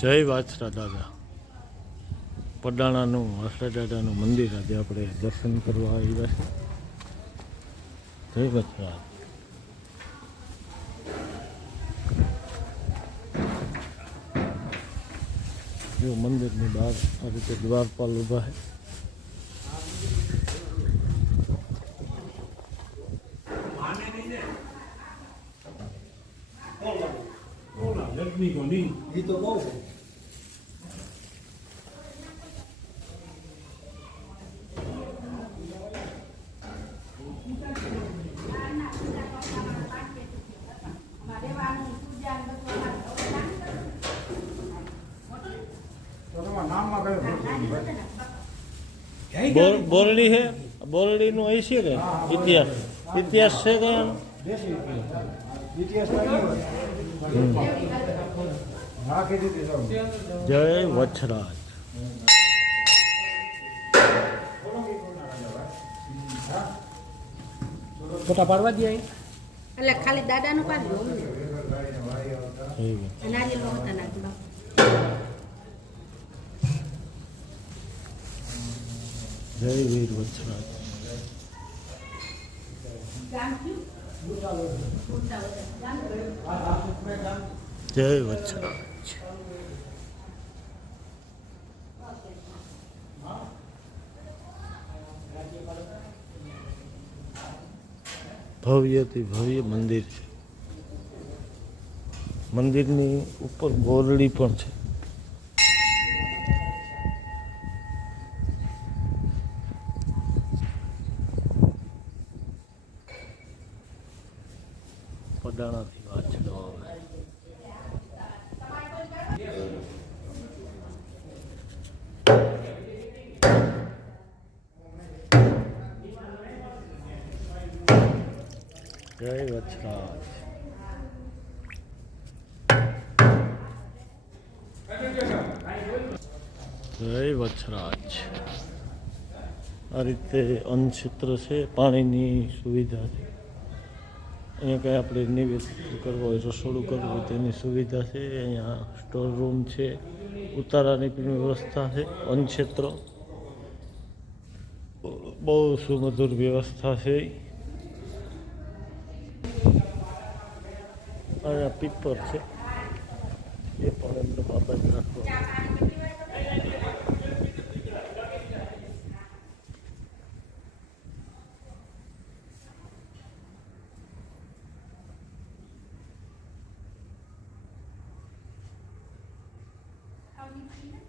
જય વાછરા દાદા. પડાણાનું, વાછરા દાદાનું મંદિર આજે આપણે દર્શન કરવા આવ્યા છે. જય વાછરા. જો મંદિરની બહાર આ રીતે દ્વારપાલ ઊભા છે. ઈ તો બહુ છે. તો છે? બોરડી છે? બોરડીનું અહીં છે કે? ઇતિહાસ. ઇતિહાસ છે કયા જય વછરાજ ફોટા પાડવા દે એટલે ખાલી દાદાનું પાડ્યું અમને. એવું. અને આજે લો હતા નાખલો જય વીર વછરાજ જય વછરાજ ભવ્યથી ભવ્ય મંદિર છે. મંદિરની ઉપર ગોરડી પણ છે. પડાણાથી વાંચડો આવે જય વચરાજ. જય વચરાજ. આ રીતે અન્નક્ષેત્ર છે પાણીની સુવિધા છે. અહીંયા કંઈ આપણે નિવેદ કરવો હોય, રસોડું કરવું હોય, તેની સુવિધા છે. અહીંયા સ્ટોર રૂમ છે ઉતારાની પણ વ્યવસ્થા છે અન્નક્ષેત્ર બહુ સુમધુર વ્યવસ્થા છે. અહીંયા પીપર છે. એ પણ એમનો બાબત રાખવા Department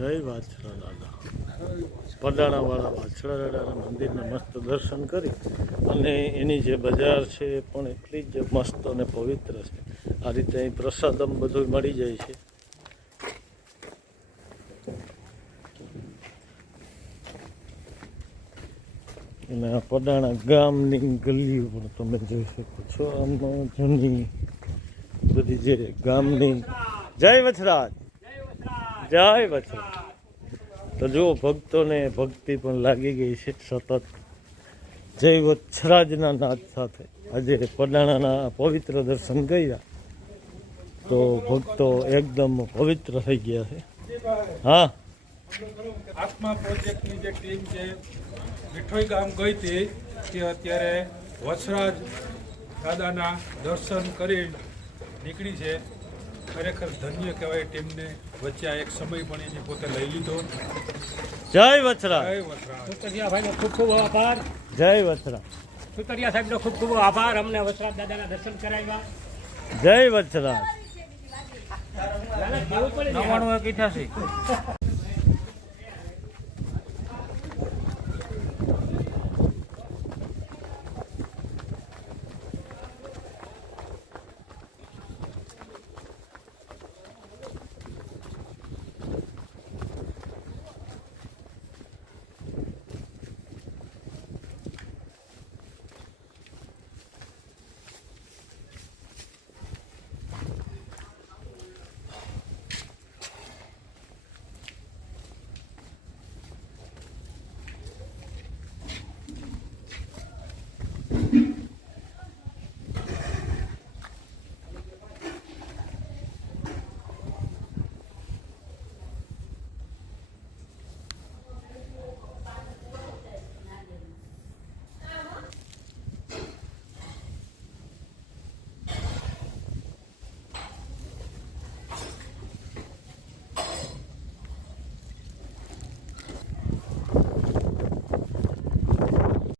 જય વાછરા દાદા. પડાણાવાળા વાછરા દાદાના મંદિરના મસ્ત દર્શન કરી અને એની જે બજાર છે એ પણ એટલી જ મસ્ત અને પવિત્ર છે. આ રીતે અહીં પ્રસાદમ બધું મળી જાય છે. અને આ પડાણા ગામની ગલીઓ પણ તમે જોઈ શકો છો. આમાં જૂની બધી જે ગામની. જય વછરાજ જય વછરાજ તો જુઓ, ભક્તોને ભક્તિ પણ લાગી ગઈ છે, સતત. જય વચ્છરાજના નાદ સાથે. આજે પડાણાના પવિત્ર દર્શન કર્યા. તો ભક્તો એકદમ પવિત્ર થઈ ગયા છે. હા. આત્મા પ્રોજેક્ટની જે ટીમ છે, મીઠોઈ ગામ ગઈ હતી તે અત્યારે વસરાજ દાદાના દર્શન કરી નીકળી છે. ખરેખર ધન્ય કહેવાય ટીમને. વચ્ચે આ એક સમય પણ એને પોતે લઈ લીધો. જય વછરાજ જય વસરાજ સુતરિયા ભાઈનો ખૂબ ખૂબ આભાર. જય વછરાજ સુતરિયા સાહેબનો ખૂબ ખૂબ આભાર. અમને વસરાજ દાદાના દર્શન કરાવ્યા. જય વત્સરાજ નવાણું એક અઠ્યાસી